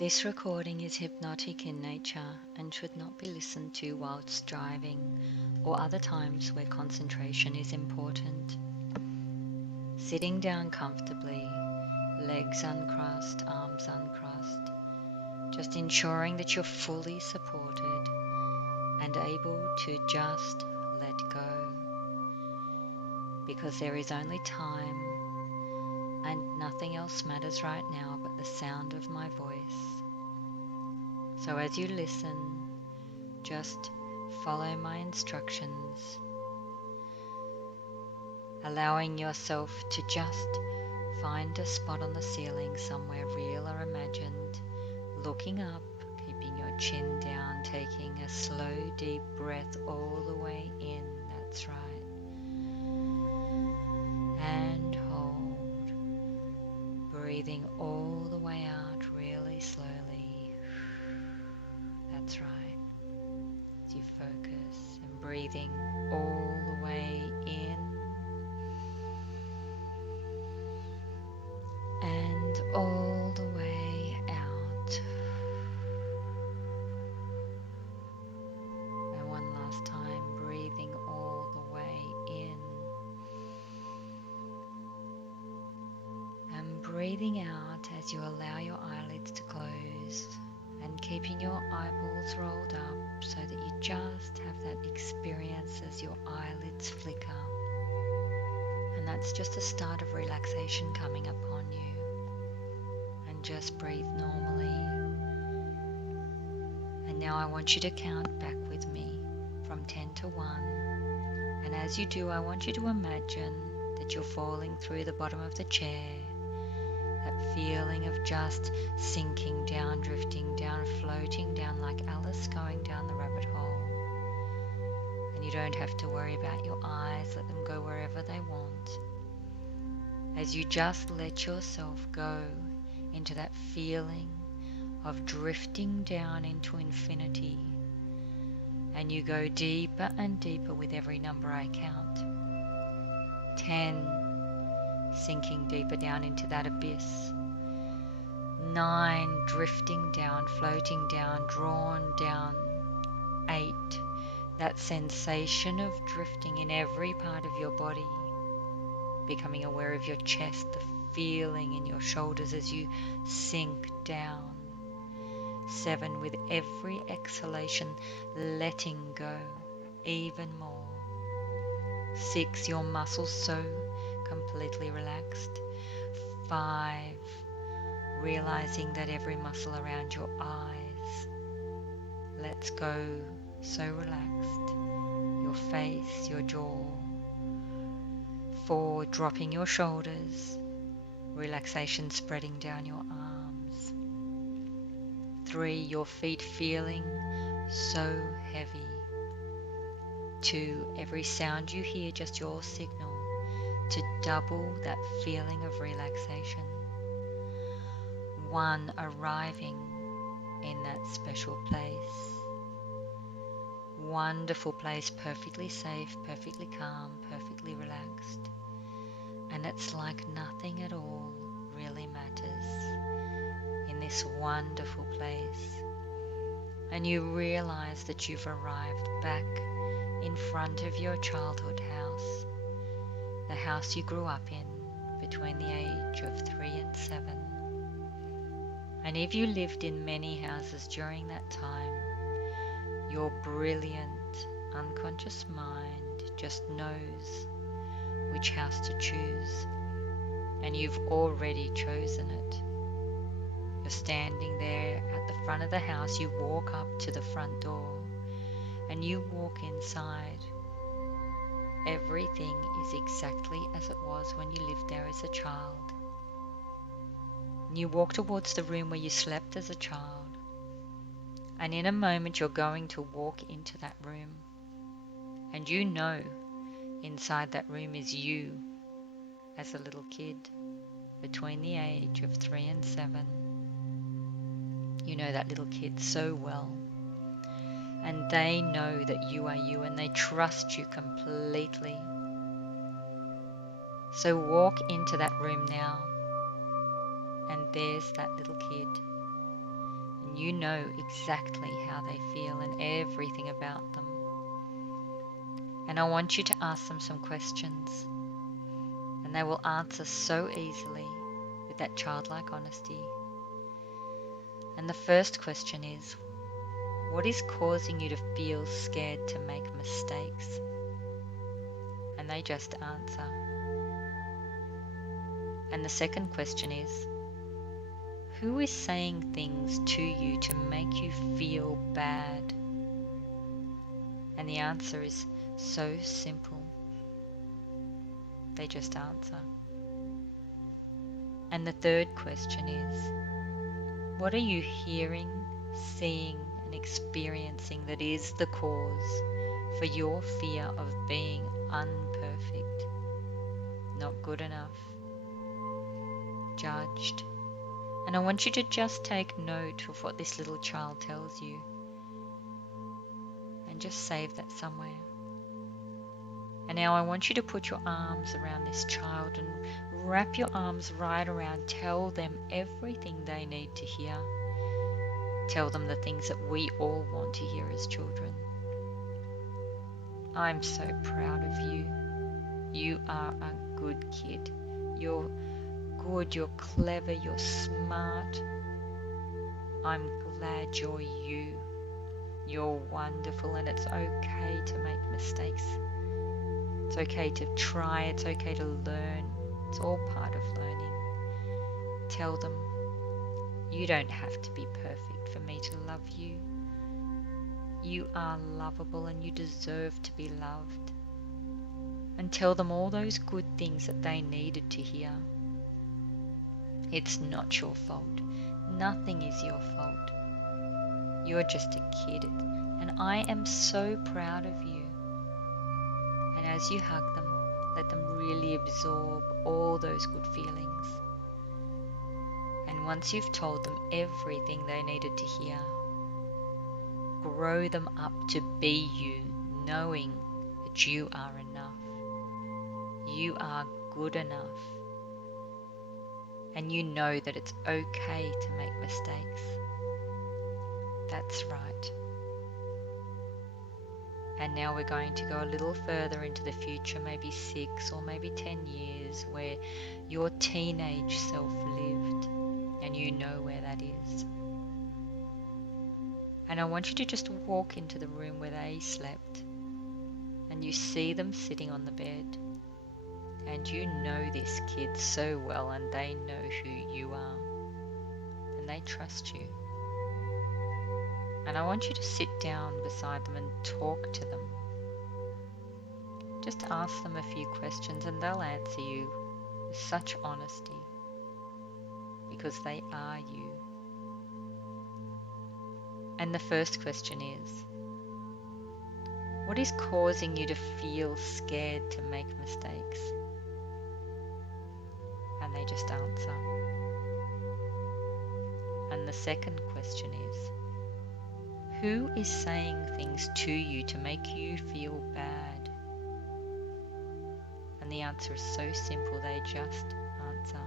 This recording is hypnotic in nature and should not be listened to whilst driving or other times where concentration is important. Sitting down comfortably, legs uncrossed, arms uncrossed, just ensuring that you're fully supported and able to just let go, because there is only time and nothing else matters right now but the sound of my voice. So as you listen, just follow my instructions, allowing yourself to just find a spot on the ceiling somewhere real or imagined, looking up, keeping your chin down, taking a slow, deep breath all the way in. That's right. And hold, breathing all the way out really slowly. That's right. As you focus and breathing all the way in and all the way out. And one last time, breathing all the way in and breathing out as you allow your eyelids to close and keeping your eyeballs rolled up so that you just have that experience as your eyelids flicker. And that's just a start of relaxation coming upon you. And just breathe normally. And now I want you to count back with me from 10 to 1. And as you do, I want you to imagine that you're falling through the bottom of the chair. That feeling of just sinking down, drifting down, floating down like Alice going down the rabbit hole. And you don't have to worry about your eyes, let them go wherever they want. As you just let yourself go into that feeling of drifting down into infinity. And you go deeper and deeper with every number I count. 10. Sinking deeper down into that abyss. 9, drifting down, floating down, drawn down. 8, that sensation of drifting in every part of your body, becoming aware of your chest, the feeling in your shoulders as you sink down. 7, with every exhalation, letting go even more. 6, your muscles so completely relaxed. 5, realizing that every muscle around your eyes lets go, so relaxed. Your face, your jaw. 4, dropping your shoulders, relaxation spreading down your arms. 3, your feet feeling so heavy. 2, every sound you hear just your signal to double that feeling of relaxation. 1, arriving in that special place. Wonderful place, perfectly safe, perfectly calm, perfectly relaxed. And it's like nothing at all really matters in this wonderful place. And you realize that you've arrived back in front of your childhood house, the house you grew up in between the age of 3 and 7. And if you lived in many houses during that time, your brilliant unconscious mind just knows which house to choose, and you've already chosen it. You're standing there at the front of the house, you walk up to the front door, and you walk inside. Everything is exactly as it was when you lived there as a child. You walk towards the room where you slept as a child, and in a moment you're going to walk into that room, and you know inside that room is you as a little kid between the age of 3 and 7. You know that little kid so well, and they know that you are you, and they trust you completely. So walk into that room now, and there's that little kid. And you know exactly how they feel and everything about them. And I want you to ask them some questions. And they will answer so easily with that childlike honesty. And the first question is, what is causing you to feel scared to make mistakes? And they just answer. And the second question is, who is saying things to you to make you feel bad? And the answer is so simple. They just answer. And the third question is, what are you hearing, seeing, and experiencing that is the cause for your fear of being unperfect, not good enough, judged? And I want you to just take note of what this little child tells you and just save that somewhere. And now I want you to put your arms around this child and wrap your arms right around. Tell them everything they need to hear. Tell them the things that we all want to hear as children. I'm so proud of you. You are a good kid. You're good, you're clever, you're smart. I'm glad you're you. You're wonderful, and it's okay to make mistakes. It's okay to try, it's okay to learn. It's all part of learning. Tell them, you don't have to be perfect for me to love you. You are lovable and you deserve to be loved. And tell them all those good things that they needed to hear. It's not your fault. Nothing is your fault. You're just a kid, and I am so proud of you. And as you hug them, let them really absorb all those good feelings. And once you've told them everything they needed to hear, grow them up to be you, knowing that you are enough. You are good enough. And you know that it's okay to make mistakes. That's right. And now we're going to go a little further into the future, maybe 6 or maybe 10 years, where your teenage self lived, and you know where that is. And I want you to just walk into the room where they slept, and you see them sitting on the bed, and you know this kid so well, and they know who you are, and they trust you. And I want you to sit down beside them and talk to them. Just ask them a few questions and they'll answer you with such honesty, because they are you. And the first question is, what is causing you to feel scared to make mistakes? And they just answer. And the second question is, who is saying things to you to make you feel bad? And the answer is so simple, they just answer.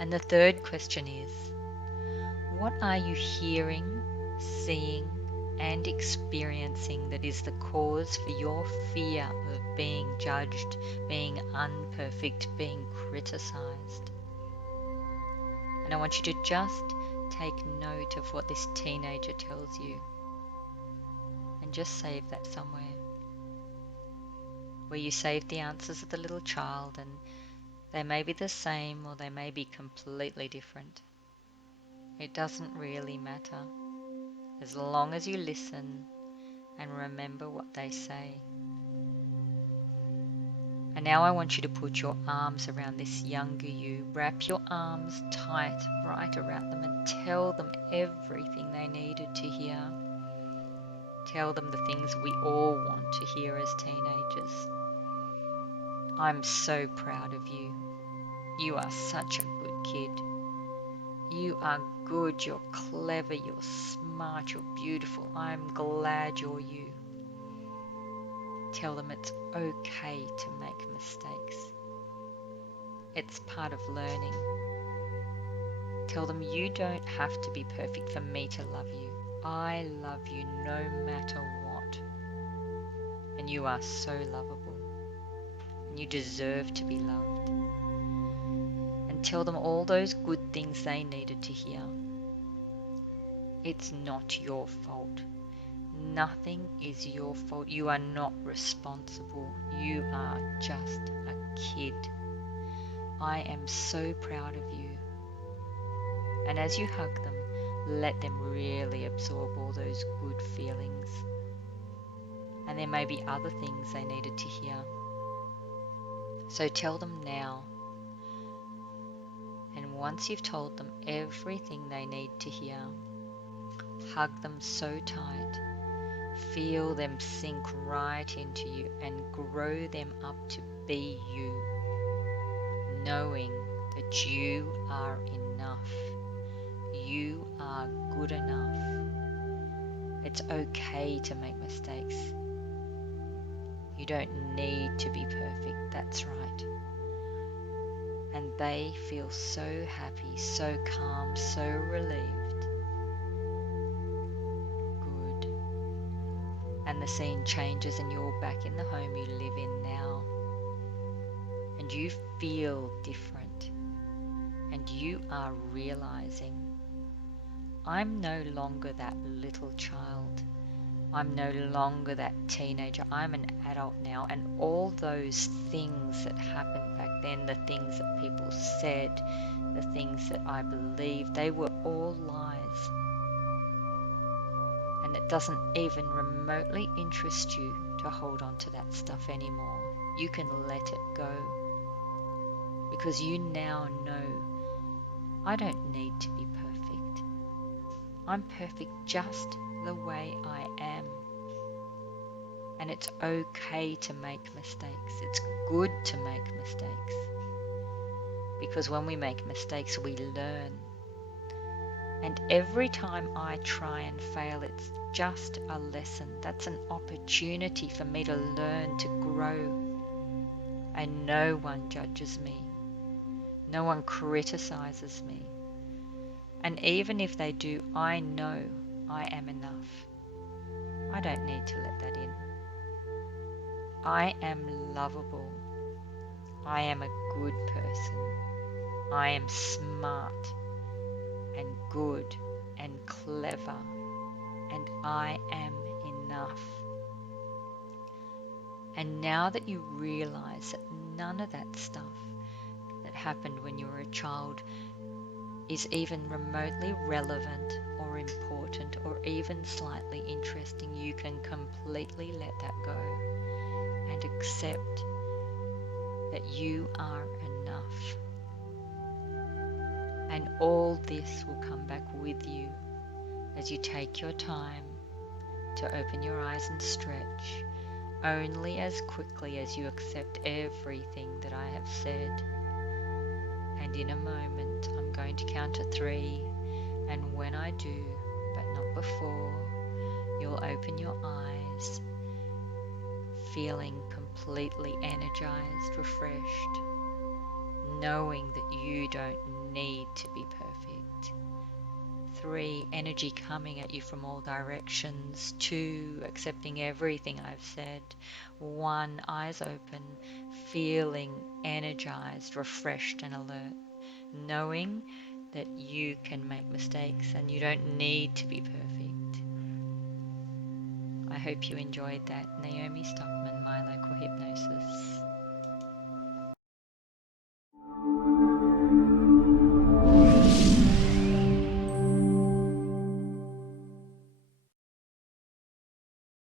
And the third question is, what are you hearing, seeing, and experiencing that is the cause for your fear of being judged, being unperfect, being criticized? And I want you to just take note of what this teenager tells you and just save that somewhere, where you save the answers of the little child, and they may be the same or they may be completely different. It doesn't really matter, as long as you listen and remember what they say. And now I want you to put your arms around this younger you. Wrap your arms tight right around them and tell them everything they needed to hear. Tell them the things we all want to hear as teenagers. I'm so proud of you. You are such a good kid. You are good, you're clever, you're smart, you're beautiful. I'm glad you're you. Tell them it's okay to make mistakes. It's part of learning. Tell them you don't have to be perfect for me to love you. I love you no matter what. And you are so lovable. And you deserve to be loved. And tell them all those good things they needed to hear. It's not your fault. Nothing is your fault. You are not responsible. You are just a kid. I am so proud of you. And as you hug them, let them really absorb all those good feelings. And there may be other things they needed to hear. So tell them now. And once you've told them everything they need to hear, hug them so tight. Feel them sink right into you and grow them up to be you, knowing that you are enough. You are good enough. It's okay to make mistakes. You don't need to be perfect, that's right. And they feel so happy, so calm, so relieved. Good. And the scene changes and you're back in the home you live in now. And you feel different. And you are realizing, I'm no longer that little child. I'm no longer that teenager. I'm an adult now. And all those things that happened back then, the things that people said, the things that I believed, they were all lies. And it doesn't even remotely interest you to hold on to that stuff anymore. You can let it go. Because you now know, I don't need to be perfect. I'm perfect just the way I am. And it's okay to make mistakes. It's good to make mistakes. Because when we make mistakes, we learn. And every time I try and fail, it's just a lesson. That's an opportunity for me to learn, to grow. And no one judges me. No one criticizes me. And even if they do, I know I am enough. I don't need to let that in. I am lovable. I am a good person. I am smart and good and clever, and I am enough. And now that you realize that none of that stuff that happened when you were a child is even remotely relevant or important or even slightly interesting, you can completely let that go and accept that you are enough. And all this will come back with you as you take your time to open your eyes and stretch, only as quickly as you accept everything that I have said. And in a moment, I'm going to count to 3, and when I do, but not before, you'll open your eyes, feeling completely energized, refreshed, knowing that you don't need to be perfect. 3, energy coming at you from all directions. 2, accepting everything I've said. 1, eyes open, feeling energized, refreshed and alert, knowing that you can make mistakes and you don't need to be perfect. I hope you enjoyed that. Naomi Stockman, My Local Hypnosis.